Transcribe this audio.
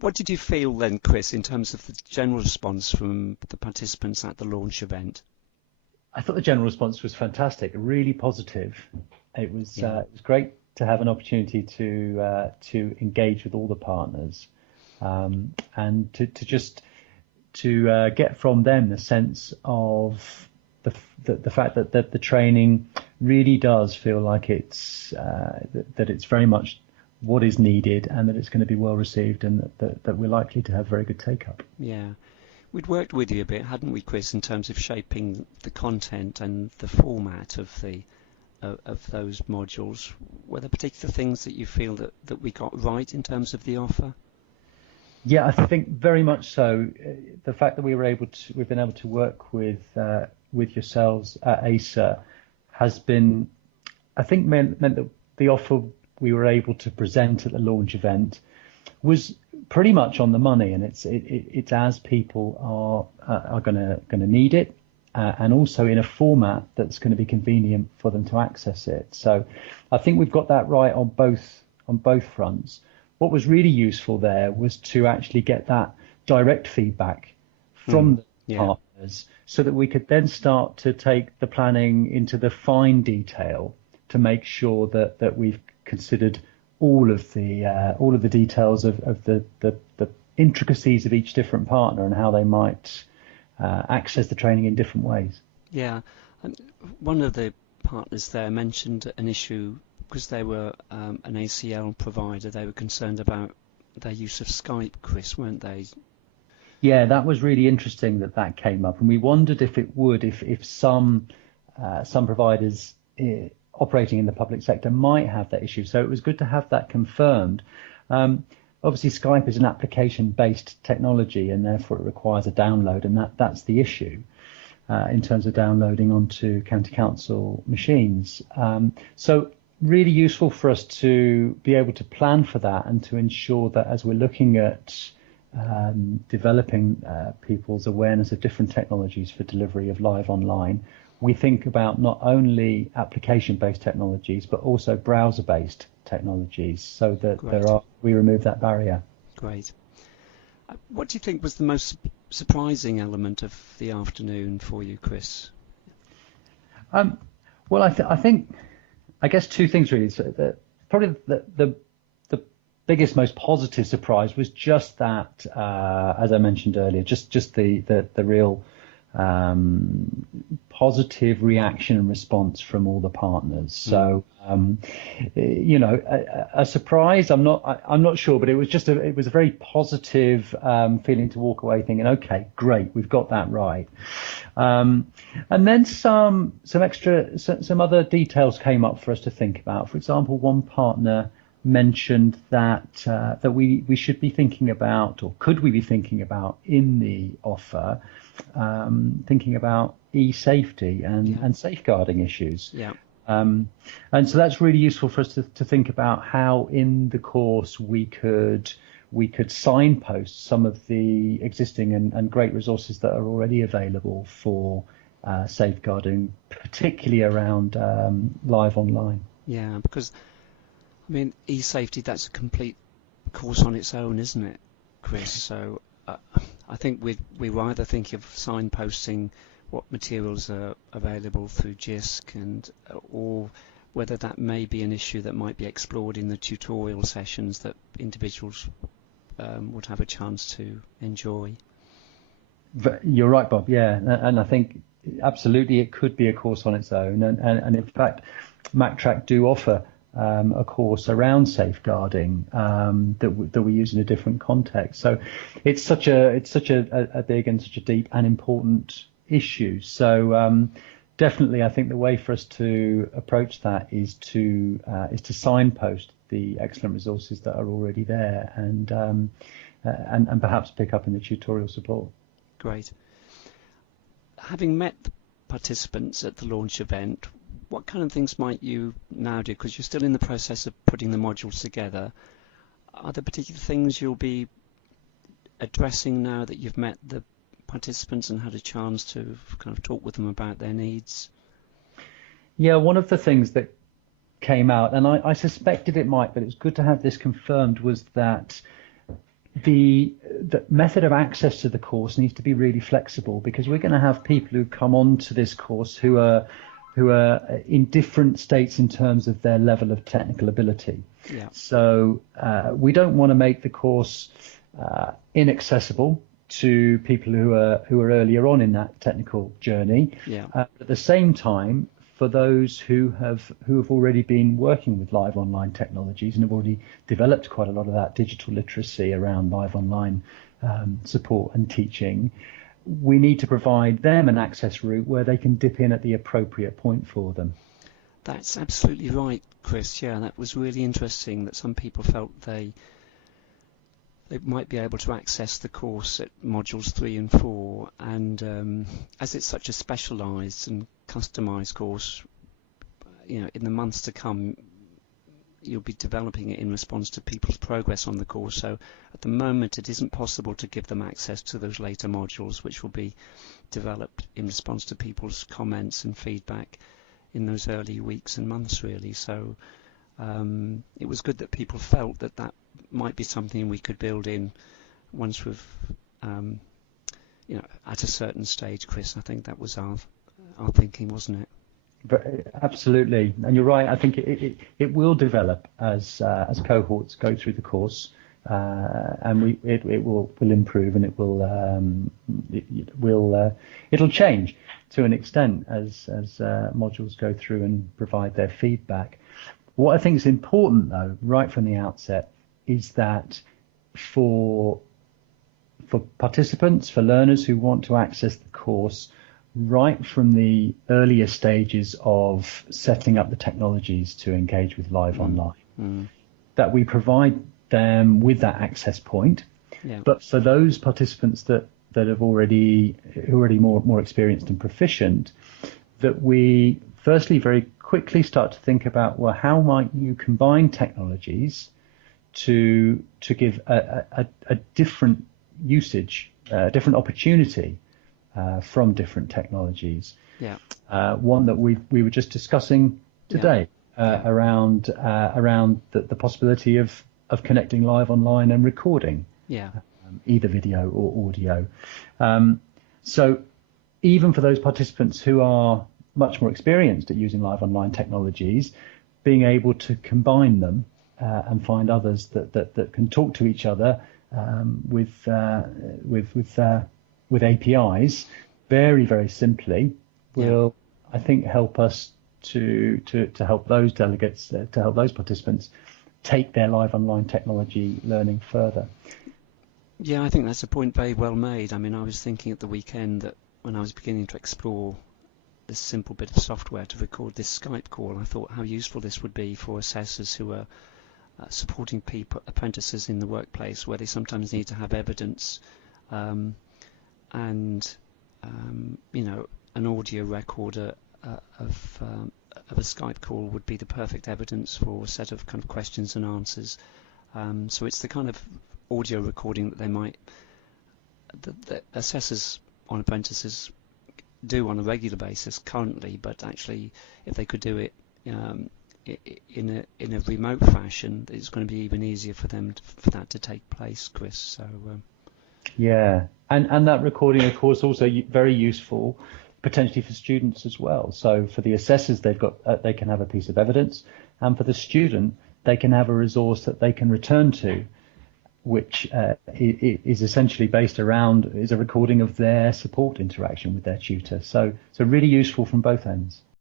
What did you feel then, Chris, in terms of the general response from the participants at the launch event? I thought the general response was fantastic, really positive. Yeah. It was great to have an opportunity to engage with all the partners, and to get from them the sense of the fact that the training really does feel like that it's very much what is needed, and that it's going to be well received, and that we're likely to have very good take up. Yeah. We'd worked with you a bit, hadn't we, Chris, in terms of shaping the content and the format of those modules. Were there particular things that you feel that we got right in terms of the offer? Yeah, I think very much so. The fact that we've been able to work with yourselves at ACER has been, I think, meant that the offer we were able to present at the launch event was pretty much on the money, and it's as people are going to need it, and also in a format that's going to be convenient for them to access it. So I think we've got that right on both fronts. What was really useful there was to actually get that direct feedback from the partners, so that we could then start to take the planning into the fine detail to make sure that we've considered all of the details of the intricacies of each different partner and how they might access the training in different ways. Yeah, and one of the partners there mentioned an issue because they were an ACL provider. They were concerned about their use of Skype, Chris, weren't they? Yeah, that was really interesting that came up, and we wondered if some providers operating in the public sector might have that issue. So it was good to have that confirmed. Obviously, Skype is an application-based technology, and therefore it requires a download, and that's the issue in terms of downloading onto county council machines. So really useful for us to be able to plan for that, and to ensure that as we're looking at developing people's awareness of different technologies for delivery of live online, we think about not only application-based technologies but also browser-based technologies, so that we remove that barrier. Great. What do you think was the most surprising element of the afternoon for you, Chris? Well, I guess two things really. So probably the biggest, most positive surprise was just that, as I mentioned earlier, just the real positive reaction and response from all the partners. So a surprise, I'm not sure, but it was a very positive feeling to walk away thinking, okay, great, we've got that right. And then some other details came up for us to think about. For example, one partner mentioned that we should be thinking about, or could we be thinking about in the offer, thinking about e-safety and safeguarding issues. Yeah. And so that's really useful for us to think about how in the course we could signpost some of the existing and great resources that are already available for safeguarding, particularly around live online. Yeah, because I mean, e-safety, that's a complete course on its own, isn't it, Chris? So I think we were either thinking of signposting what materials are available through JISC, or whether that may be an issue that might be explored in the tutorial sessions that individuals would have a chance to enjoy. You're right, Bob. Yeah, and I think absolutely it could be a course on its own, and in fact, MacTrac do offer a course around safeguarding that we use in a different context. So it's such a big and such a deep and important issue. So definitely, I think the way for us to approach that is to signpost the excellent resources that are already there, and perhaps pick up in the tutorial support. Great. Having met the participants at the launch event, what kind of things might you now do? Because you're still in the process of putting the modules together. Are there particular things you'll be addressing now that you've met the participants and had a chance to kind of talk with them about their needs? Yeah, one of the things that came out, and I suspected it might, but it's good to have this confirmed, was that the method of access to the course needs to be really flexible, because we're going to have people who come on to this course who are in different states in terms of their level of technical ability. Yeah. So we don't want to make the course inaccessible to people who are earlier on in that technical journey. Yeah. At the same time, for those who have already been working with live online technologies and have already developed quite a lot of that digital literacy around live online support and teaching, we need to provide them an access route where they can dip in at the appropriate point for them. That's absolutely right, Chris. Yeah, that was really interesting that some people felt they might be able to access the course at modules 3 and 4, and as it's such a specialised and customised course, in the months to come, you'll be developing it in response to people's progress on the course. So at the moment, it isn't possible to give them access to those later modules, which will be developed in response to people's comments and feedback in those early weeks and months, really. So it was good that people felt that might be something we could build in once we've, at a certain stage, Chris. I think that was our thinking, wasn't it? Absolutely, and you're right. I think it will develop as cohorts go through the course, and it will improve, and it'll change to an extent as modules go through and provide their feedback. What I think is important, though, right from the outset, is that for participants, for learners who want to access the course, right from the earlier stages of setting up the technologies to engage with live online, that we provide them with that access point. Yeah. But for those participants that have already more experienced and proficient, that we firstly very quickly start to think about, well, how might you combine technologies to give a different usage, a different opportunity from different technologies. Yeah. One that we were just discussing today around the possibility of connecting live online and recording, either video or audio. So even for those participants who are much more experienced at using live online technologies, being able to combine them and find others that can talk to each other with APIs very, very simply will, I think, help us to help those delegates, to help those participants take their live online technology learning further. Yeah, I think that's a point very well made. I mean, I was thinking at the weekend that when I was beginning to explore this simple bit of software to record this Skype call, I thought how useful this would be for assessors who are supporting apprentices in the workplace, where they sometimes need to have evidence, and an audio recorder of a Skype call would be the perfect evidence for a set of kind of questions and answers. So it's the kind of audio recording that that assessors on apprentices do on a regular basis currently, but actually if they could do it in a remote fashion, it's going to be even easier for them for that to take place, Chris. So yeah, and that recording, of course, also very useful potentially for students as well. So for the assessors, they can have a piece of evidence, and for the student, they can have a resource that they can return to, which is essentially based around a recording of their support interaction with their tutor. So really useful from both ends.